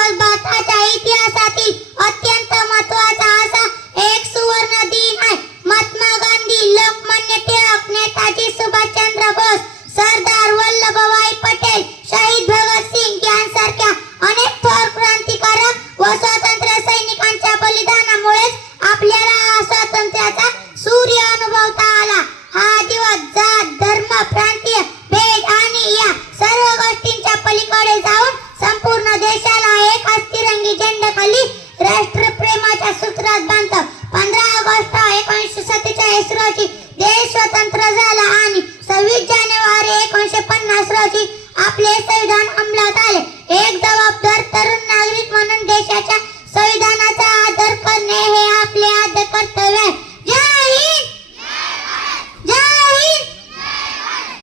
दिवस भारताच्या इतिहासातील अत्यंत महत्त्वाचा असा एक सुवर्ण दिन आहे. महात्मा गांधी, लोकमान्य टिळक, नेताजी सुभाषचंद्र बोस, सरदार वल्लभभाई पटेल, शहीद भगत सिंग यांसारख्या अनेक थोर क्रांतिकारक व स्वातंत्र्य सैनिकांच्या बलिदानामुळेच आपल्याला स्वातंत्र्याचा सूर्य अनुभवता आला. हा दिवस जात, धर्म, प्रांतीय भेद आणि या सर्व गोष्टींच्या पलीकडे जाऊन संपूर्ण देशाला एका तिरंगी झेंड्याखाली राष्ट्रप्रेमाच्या सूत्रात बांधतो. 15 ऑगस्ट 1947 रोजी देश स्वतंत्र झाला आणि 26 जानेवारी 1950 रोजी आपले संविधान अंमलात आले. एक जबाबदार तरुण